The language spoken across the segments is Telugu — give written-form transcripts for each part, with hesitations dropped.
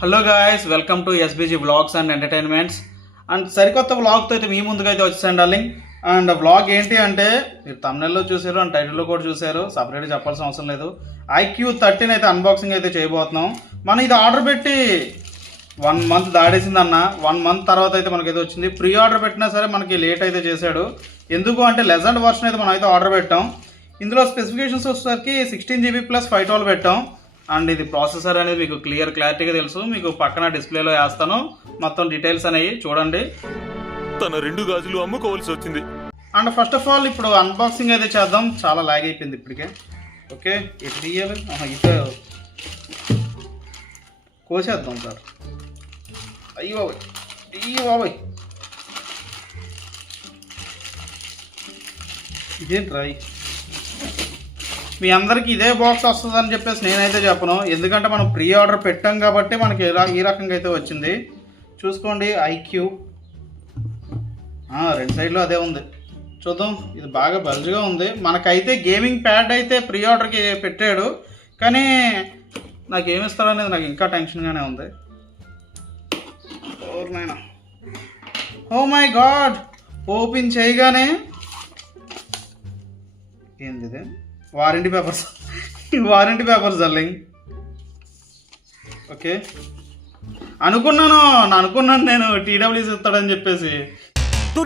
Hello guys, welcome to SBG vlogs and entertainments. And సరికొత్త వ్లాగ్తో అయితే మీ ముందుకు అయితే వచ్చేసాను డార్లింగ్. అండ్ వ్లాగ్ ఏంటి అంటే మీరు thumbnail-లో చూసారు అండ్ టైటిల్లో కూడా చూసారు, సపరేట్గా చెప్పాల్సిన అవసరం లేదు. iQOO13 అయితే అన్బాక్సింగ్ అయితే చేయబోతున్నాం. మనం ఇది ఆర్డర్ పెట్టి 1 month దాడేసిందన్న. 1 month తర్వాత అయితే మనకైతే వచ్చింది. ప్రీ ఆర్డర్ పెట్టినా సరే మనకి లేట్ అయితే చేశాడు. ఎందుకు అంటే లెజెండ్ వర్షన్ అయితే మనం అయితే ఆర్డర్ పెట్టాం. ఇందులో స్పెసిఫికేషన్స్ వచ్చేసరికి 16GB + 512 పెట్టాం. అండ్ ఇది ప్రాసెసర్ అనేది మీకు క్లారిటీగా తెలుసు, మీకు పక్కన డిస్ప్లేలో వేస్తాను. మొత్తం డీటెయిల్స్ అనేవి చూడండి. తన 2 గాజులు అమ్ముకోవాల్సి వచ్చింది. అండ్ ఫస్ట్ ఆఫ్ ఆల్ ఇప్పుడు అన్బాక్సింగ్ అయితే చేద్దాం. చాలా లాగ్ అయిపోయింది ఇప్పటికే. ఓకే, ఇది తీయాలి, ఇటు కోసేద్దాం సార్. అయ్యో బాబాయ్, ఇదేంటి రాయి. మీ అందరికీ ఇదే బాక్స్ వస్తుందని చెప్పేసి నేనైతే చెప్పను, ఎందుకంటే మనం ప్రీ ఆర్డర్ పెట్టాం కాబట్టి మనకి ఈ రకంగా అయితే వచ్చింది. చూసుకోండి, iQOO 2 సైడ్లో అదే ఉంది. చూద్దాం, ఇది బాగా బల్జ్గా ఉంది. మనకైతే గేమింగ్ ప్యాడ్ అయితే ప్రీ ఆర్డర్కి పెట్టాడు, కానీ నాకు ఏమిస్తాడనేది నాకు ఇంకా టెన్షన్గానే ఉంది. ఓ మై గాడ్, ఓపెన్ చేయగానే ఏంది ఇది? Warranty papers darling. ఓకే, అనుకున్నాను నేను TWS ఇస్తాడని చెప్పేసి.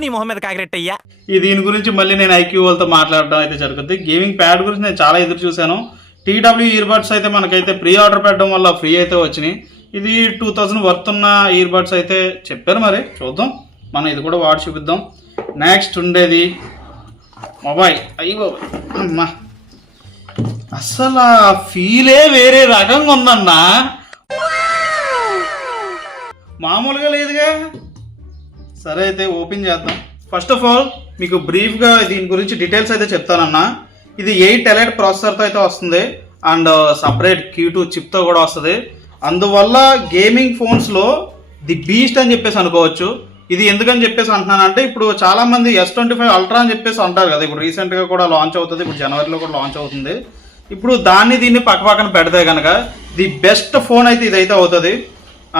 నీ మొహం మీద కాకిరెట్టయ్యా. దీని గురించి మళ్ళీ నేను iQOO వాళ్ళతో మాట్లాడడం అయితే జరుగుతుంది. గేమింగ్ ప్యాడ్ గురించి నేను చాలా ఎదురు చూశాను. TW ఇయర్బడ్స్ అయితే మనకైతే ప్రీ ఆర్డర్ పెట్టడం వల్ల ఫ్రీ అయితే వచ్చినాయి. ఇది 2000 వర్త్ ఉన్న ఇయర్బడ్స్ అయితే చెప్పారు. మరి చూద్దాం, మనం ఇది కూడా వాడి చూపిద్దాం. నెక్స్ట్ ఉండేది మొబైల్. అయ్యో అమ్మా, అసలు ఆ ఫీలే వేరే రకంగా ఉందన్నా, మామూలుగా లేదుగా. సరే అయితే ఓపెన్ చేద్దాం. ఫస్ట్ ఆఫ్ ఆల్ మీకు బ్రీఫ్గా దీని గురించి డీటెయిల్స్ అయితే చెప్తానన్నా. ఇది 8 Elite ప్రాసెసర్తో అయితే వస్తుంది అండ్ సపరేట్ Q2 చిప్తో కూడా వస్తుంది. అందువల్ల గేమింగ్ ఫోన్స్లో ది బీస్ట్ అని చెప్పేసి అనుకోవచ్చు. ఇది ఎందుకని చెప్పేసి అంటున్నానంటే, ఇప్పుడు చాలామంది S25 Ultra అని చెప్పేసి అంటారు కదా. ఇప్పుడు రీసెంట్గా కూడా లాంచ్ అవుతుంది, ఇప్పుడు జనవరిలో కూడా లాంచ్ అవుతుంది. ఇప్పుడు దీన్ని పక్కన పెడితే కనుక ది బెస్ట్ ఫోన్ అయితే ఇదైతే అవుతుంది.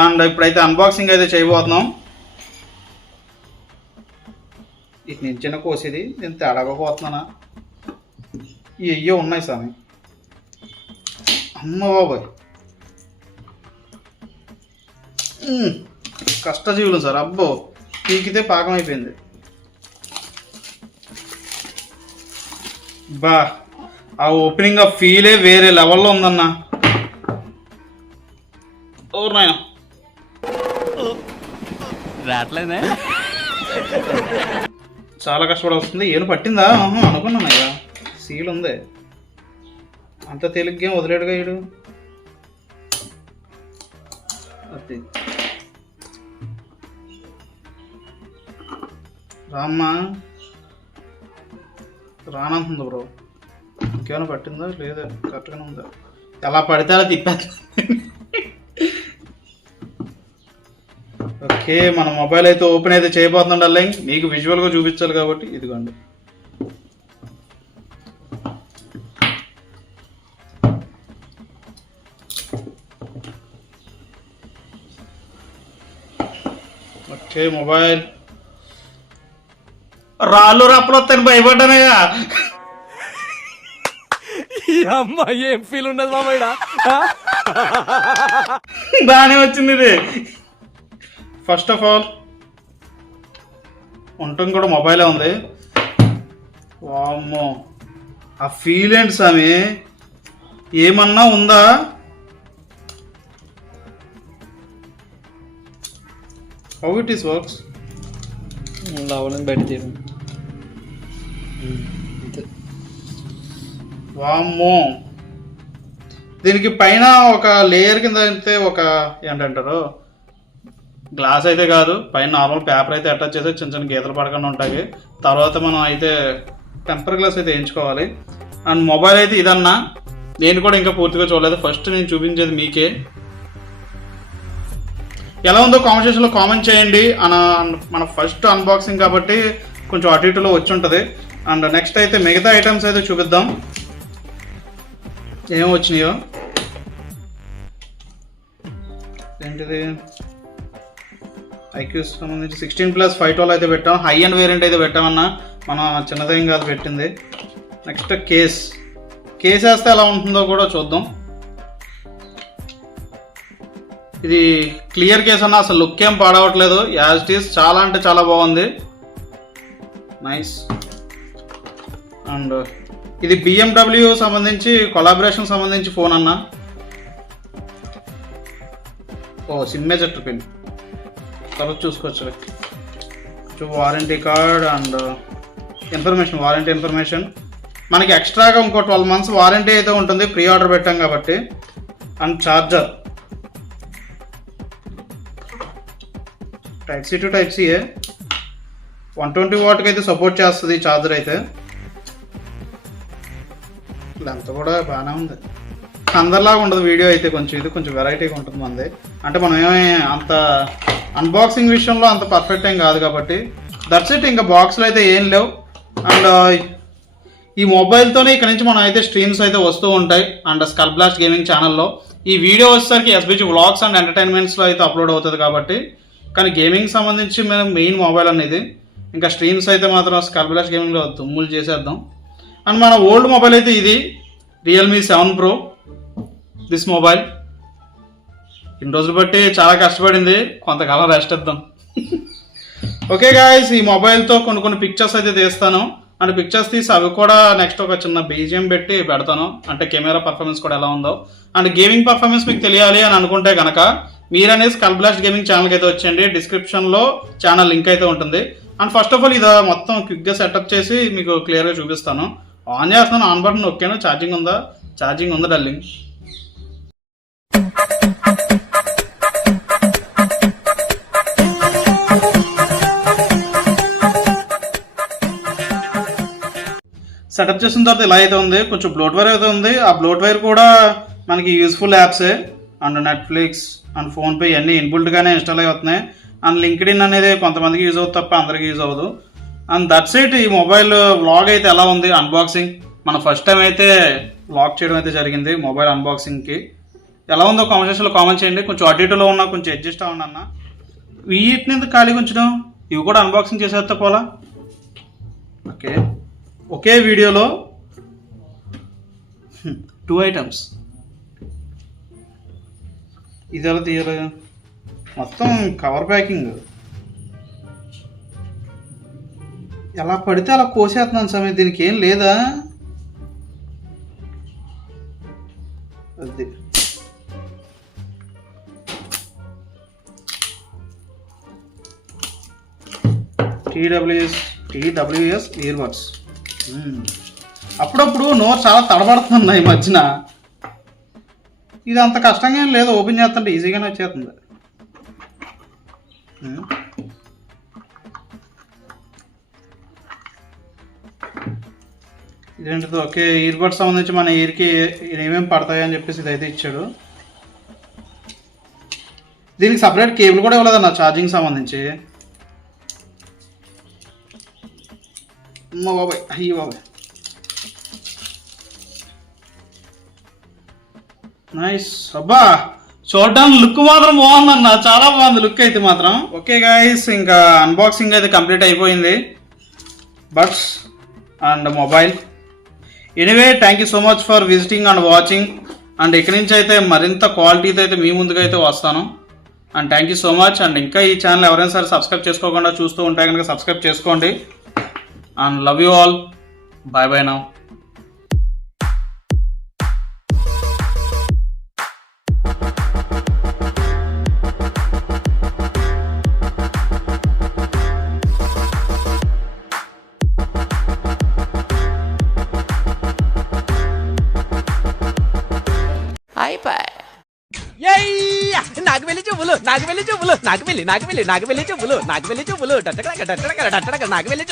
అండ్ ఇప్పుడైతే అన్బాక్సింగ్ అయితే చేయబోతున్నాం. ఇది నేను చిన్న కోసేది, నేను తేడాకపోతున్నానా? ఇవో ఉన్నాయి స్వామి. అమ్మ బాబాయ్, కష్టజీవులు సార్. అబ్బో, పీకితే పాకం అయిపోయింది. బా, ఆ ఓపెనింగ్ ఆ ఫీలే వేరే లెవెల్లో ఉందన్న. ఓ నాయన, రాట్లేదే, చాలా కష్టపడి వస్తుంది. ఏను పట్టిందా అనుకున్నాను. అయ్యా, సీల్ ఉంది, అంత తేలిగ్గా వదిలేడుగా వీడు. అది రామ్మా, రానంటుంది బ్రో. ఇంకేమైనా పట్టిందా లేదా? కరెక్ట్గానే ఉందా? ఎలా పడితే అలా తిప్పేస్తా. ఓకే, మన మొబైల్ అయితే ఓపెన్ అయితే చేయబోతున్నాం డార్లింగ్. మీకు విజువల్గా చూపించాలి కాబట్టి ఇదిగోండి. ఓకే, మొబైల్ రాళ్ళు రప్పలు వస్తాను భయపడ్డానయ్యా. అమ్మా, ఏం ఫీల్ ఉండదు మామయ్య. బాగానే వచ్చింది ఇది. ఫస్ట్ ఆఫ్ ఆల్ ఉంటుంది కూడా మొబైలే ఉంది. వామ్మో, ఆ ఫీల్ ఏంటి స్వామి, ఏమన్నా ఉందా? How it is works. బయట తీయడం. వామ్మో, దీనికి పైన ఒక లేయర్ కింద అయితే ఒక ఏంటంటారు, గ్లాస్ అయితే కాదు, పైన నార్మల్ పేపర్ అయితే అటాచ్ చేసి చిన్న గీతలు పడకుండా ఉంటాయి. తర్వాత మనం అయితే టెంపర్ గ్లాస్ అయితే వేయించుకోవాలి. అండ్ మొబైల్ అయితే ఇదన్నా, నేను కూడా ఇంకా పూర్తిగా చూడలేదు. ఫస్ట్ నేను చూపించేది మీకే. ఎలా ఉందో కామెంట్ సెక్షన్లో కామెంట్ చేయండి. మన ఫస్ట్ అన్బాక్సింగ్ కాబట్టి కొంచెం అటు ఇటులో వచ్చి ఉంటుంది. అండ్ నెక్స్ట్ అయితే మిగతా ఐటమ్స్ అయితే చూపిద్దాం ఏం వచ్చినాయో. ఏంటిది ఐక్యూస్ సంబంధించి 16+ 512 అయితే పెట్టాం. హై అండ్ వేరియంట్ అయితే పెట్టామన్నా, మనం చిన్నదేం కాదు పెట్టింది. నెక్స్ట్ కేస్ వేస్తే ఎలా ఉంటుందో కూడా చూద్దాం. ఇది క్లియర్ కేస్ అన్న, అసలు లుక్ ఏం పాడవట్లేదు, యాజ్ ఇట్ ఈస్ చాలా అంటే చాలా బాగుంది. నైస్. అండ్ ఇది BMW సంబంధించి కొలాబరేషన్ సంబంధించి ఫోన్ అన్న. ఓ సిమ్ ఎజెక్టర్ పిన్ తర్వాత చూసుకోవచ్చు. Warranty card and information, warranty information. మనకి ఎక్స్ట్రాగా ఇంకో 12 months వారంటీ అయితే ఉంటుంది, ప్రీ ఆర్డర్ పెట్టాం కాబట్టి. And charger type C to type C A 120 wattకి అయితే సపోర్ట్ చేస్తుంది ఈ ఛార్జర్ అయితే. లెంత్ కూడా బాగానే ఉంది, అందరిలాగా ఉండదు వీడియో అయితే, ఇది కొంచెం వెరైటీగా ఉంటుంది మనది. అంటే మనం ఏమి అంత అన్బాక్సింగ్ విషయంలో అంత పర్ఫెక్ట్ ఏం కాదు కాబట్టి. దట్స్ ఇట్, ఇంకా బాక్స్లో అయితే ఏం లేవు. అండ్ ఈ మొబైల్తోనే ఇక్కడ నుంచి మనం అయితే స్ట్రీమ్స్ అయితే వస్తూ ఉంటాయి అండ్ స్కల్ బ్లాస్ట్ గేమింగ్ ఛానల్లో. ఈ వీడియో వచ్చేసరికి SBG వ్లాగ్స్ అండ్ ఎంటర్టైన్మెంట్స్లో అయితే అప్లోడ్ అవుతుంది కాబట్టి. కానీ గేమింగ్ సంబంధించి మేము మెయిన్ మొబైల్ అనేది, ఇంకా స్ట్రీమ్స్ అయితే మాత్రం స్కల్ బ్లాస్ట్ గేమింగ్లో దుమ్ములు చేసేద్దాం. అండ్ మన ఓల్డ్ మొబైల్ అయితే ఇది Realme 7 Pro. దిస్ మొబైల్ ఇన్ని రోజులు బట్టి చాలా కష్టపడింది, కొంతకాలం రెస్ట్ ఇద్దాం. ఓకే గాయస్, ఈ మొబైల్తో కొన్ని పిక్చర్స్ అయితే తీస్తాను. అండ్ పిక్చర్స్ తీసి అవి కూడా నెక్స్ట్ ఒక చిన్న BGM పెట్టి పెడతాను, అంటే కెమెరా పర్ఫార్మెన్స్ కూడా ఎలా ఉందో. అండ్ గేమింగ్ పర్ఫార్మెన్స్ మీకు తెలియాలి అని అనుకుంటే కనుక మీరనేది స్కల్ బ్లాస్ట్ గేమింగ్ ఛానల్కి అయితే వచ్చేయండి, డిస్క్రిప్షన్లో ఛానల్ లింక్ అయితే ఉంటుంది. అండ్ ఫస్ట్ ఆఫ్ ఆల్ ఇది మొత్తం క్విక్గా సెటప్ చేసి మీకు క్లియర్గా చూపిస్తాను. ఆన్ చేస్తాను, ఆన్ బటన్ నొక్కాను. ఛార్జింగ్ ఉందా డల్లింగ్? సెటప్ చేసిన తర్వాత ఇలా అయితే ఉంది, కొంచెం బ్లోట్వేర్ అయితే ఉంది. ఆ బ్లోట్వేర్ కూడా మనకి యూస్ఫుల్ యాప్సే. అండ్ నెట్ఫ్లిక్స్ అండ్ ఫోన్పే ఇవన్నీ ఇన్బుల్ట్గానే ఇన్స్టాల్ అవుతున్నాయి. అండ్ లింక్డ్ఇన్ అనేది కొంతమందికి యూజ్ అవుతుంది తప్ప అందరికీ యూజ్ అవ్వదు. And that's it. ఈ మొబైల్ వ్లాగ్ అయితే ఎలా ఉంది అన్బాక్సింగ్, మన ఫస్ట్ టైం అయితే వ్లాగ్ చేయడం అయితే జరిగింది మొబైల్ అన్బాక్సింగ్కి. ఎలా ఉందో కామెంట్ కామెంట్ చేయండి. కొంచెం అటు ఇటులో ఉన్నా కొంచెం అడ్జస్ట్ అవ్వండి అన్న. వీటిని ఎందుకు ఖాళీగా ఉంచడం, ఇవి కూడా అన్బాక్సింగ్ చేసేస్తా పోలా. ఓకే, ఒకే వీడియోలో 2 items. ఇది ఎలా తీయాలి, మొత్తం కవర్ ప్యాకింగ్ ఎలా పడితే అలా కోసేస్తున్నాను సమయం, దీనికి ఏం లేదా? అది TWS ఇయర్ బడ్స్. అప్పుడప్పుడు నోరు చాలా తడబడుతున్నాయి ఈ మధ్యన. ఇది అంత కష్టంగా ఏం లేదు, ఓపెన్ చేస్తుంటే ఈజీగానే వచ్చేస్తుంది. ఇదేంటిది? ఓకే, ఇయర్ బడ్స్ సంబంధించి మన ఇయర్కి ఏమేమి పడతాయని చెప్పేసి ఇదైతే ఇచ్చాడు. దీనికి సపరేట్ కేబుల్ కూడా ఇవ్వలేదన్న ఛార్జింగ్ సంబంధించి. బాబాయ్, అయ్యి బాబాయ్, నైస్. అబ్బా, చూడడానికి లుక్ మాత్రం బాగుందన్న, చాలా బాగుంది లుక్ అయితే మాత్రం. ఓకే గైస్, ఇంకా అన్బాక్సింగ్ అయితే కంప్లీట్ అయిపోయింది, buds and mobile. Anyway, thank you so much for visiting and watching. And ఇక్కడి నుంచి అయితే మరింత క్వాలిటీతో అయితే మీ ముందుకు అయితే వస్తాను. And thank you so much. And ఇంకా ఈ ఛానల్ ఎవరైనా సరే సబ్స్క్రైబ్ చేసుకోకుండా చూస్తూ ఉంటే కనుక సబ్స్క్రైబ్ చేసుకోండి. And love you all. Bye bye now. నాకు వెళ్ళి చెప్పులు నాకు వెళ్ళి చెప్పులు నాకు వెళ్ళి నాకు వెళ్ళి నాకు వెళ్ళి చెప్పులు నాకు వెళ్ళి చెప్పులు నాకు వెళ్ళి